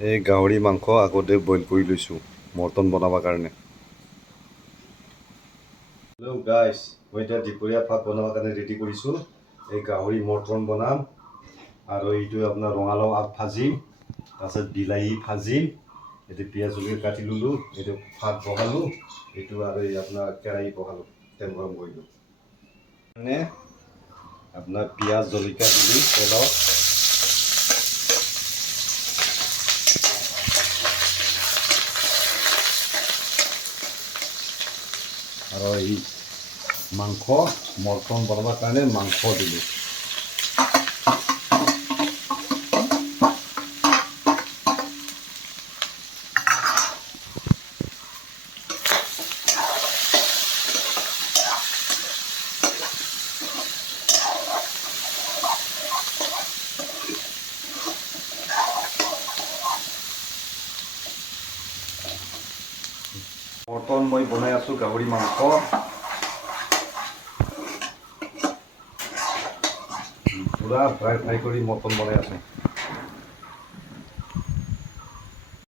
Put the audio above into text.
এই গাহৰি মাংস আগতে বইল কৰি লৈছোঁ মৰ্টন বনাবৰ কাৰণে। হেল্ল' গাইজ, মই এতিয়া দুপৰীয়া ভাত বনাবৰ কাৰণে ৰেডি কৰিছোঁ। এই গাহৰি মৰ্টন বনাম আৰু এইটো আপোনাৰ ৰঙালাও আগ ভাজিম, তাৰপিছত বিলাহী ভাজিম, এইটো পিঁয়াজ জলকীয়া কাটি ল'লোঁ, এইটো ভাত বহালোঁ, এইটো আৰু এই আপোনাৰ কেৰাহী বহালোঁ, তেল গৰম কৰিলোঁ। মানে আপোনাৰ পিঁয়াজ জলকীয়া দিলোঁ তেলত, আৰু এই মাংস মৰ্টন বনাবৰ কাৰণে মাংস দিলোঁ। মৰ্টন মই বনাই আছোঁ, গাহৰি মাংস পুৰা ফ্ৰাই কৰি মৰ্টন বনাই আছোঁ।